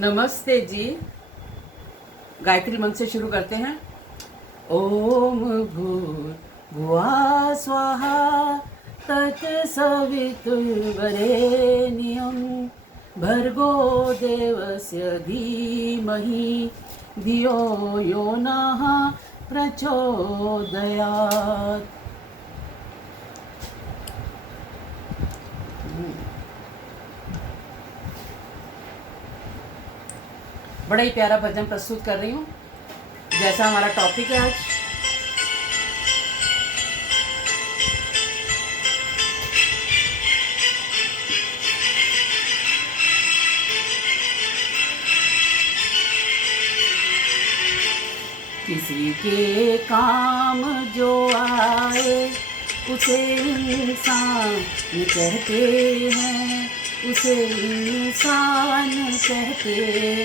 नमस्ते जी। गायत्री मंत्र से शुरू करते हैं। ओम भूर्भुवः स्वाहा तत्सवितुर्वरेण्यं भर्गो देवस्य धीमहि धियो यो नः प्रचोदयात्। बड़ा ही प्यारा भजन प्रस्तुत कर रही हूँ, जैसा हमारा टॉपिक है आज। किसी के काम जो आए उसे इंसान कहते हैं, उसे इंसान कहते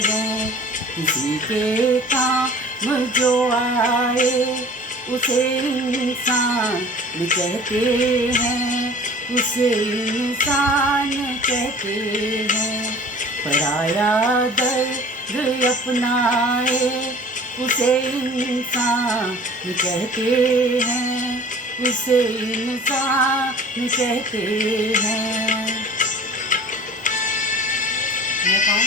हैं। किसी के काम जो आए उसे इंसान कहते हैं, उसे इंसान कहते हैं। पराया दर्द अपनाए उसे इंसान कहते हैं, उसे इंसान कहते हैं। मैं कहूँ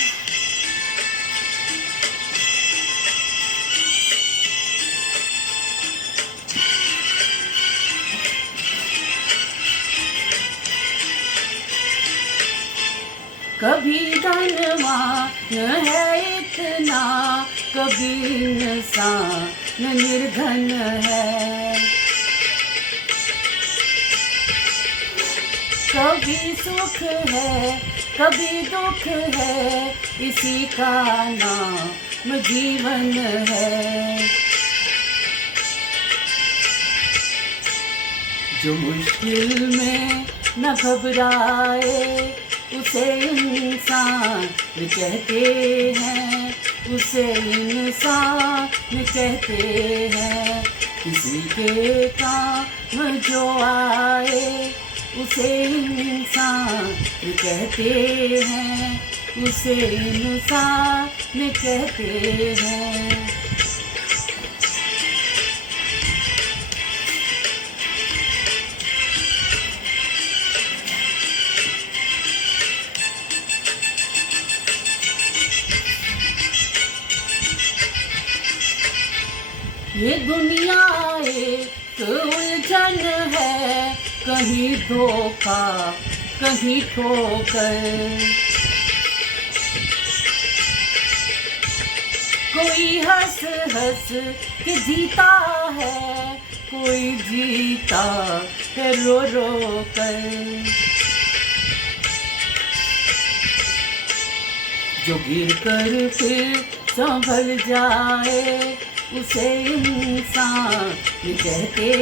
कभी धनवान है इतना, कभी इंसान निर्धन है। कभी सुख है कभी दुख है, इसी का नाम जीवन है। जो मुश्किल में न घबराए उसे इंसान कहते हैं, उसे इंसान कहते हैं। किसी के काम जो आए उसे इंसान कहते हैं, उसे इंसान कहते हैं। ये दुनिया एक उलझन है, कहीं धोखा कहीं ठोकर। कोई हंस हंस के जीता है, कोई जीता है रो रो कर। जो गिर कर फिर संभल जाए उसे इंसान कहते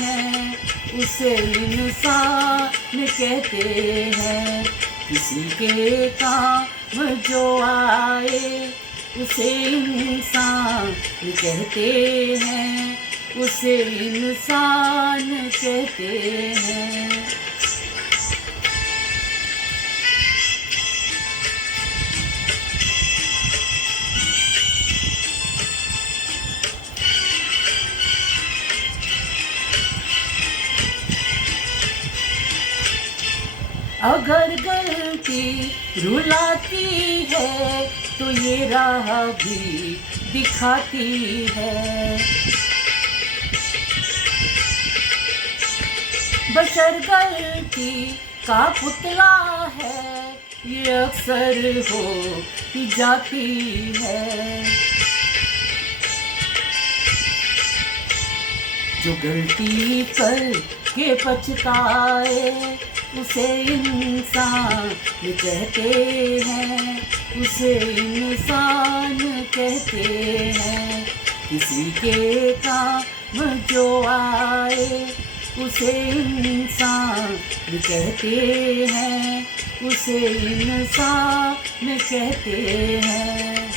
हैं, उसे इंसान कहते हैं। किसी के काम जो आए उसे इंसान कहते हैं, उसे इंसान कहते हैं। अगर गलती रुलाती है तो ये राह भी दिखाती है। बशर गलती का पुतला है, ये अक्सर हो ही जाती है। जो गलती कर के पछताए उसे इंसान कहते हैं, उसे इंसान कहते हैं। किसी के काम जो आए उसे इंसान कहते हैं, उसे इंसान कहते हैं।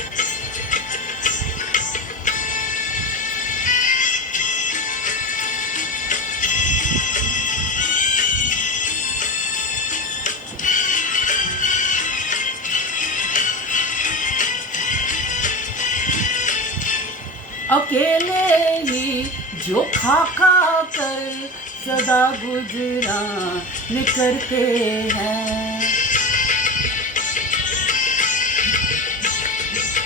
जो खा खा कर सदा गुजरान करते हैं।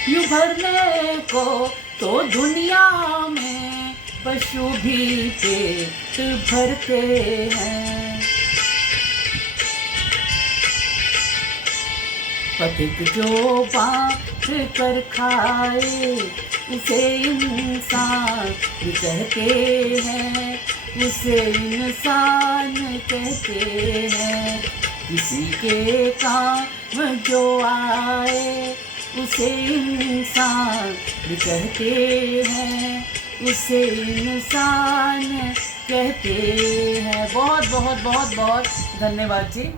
यूं भरने को तो दुनिया में पशु भी पेट भरते हैं। पथिक जो बांट कर खाए उसे इंसान कहते हैं, उसे इंसान कहते हैं। किसी के काम जो आए उसे इंसान कहते हैं, उसे इंसान कहते हैं। बहुत बहुत बहुत बहुत धन्यवाद जी।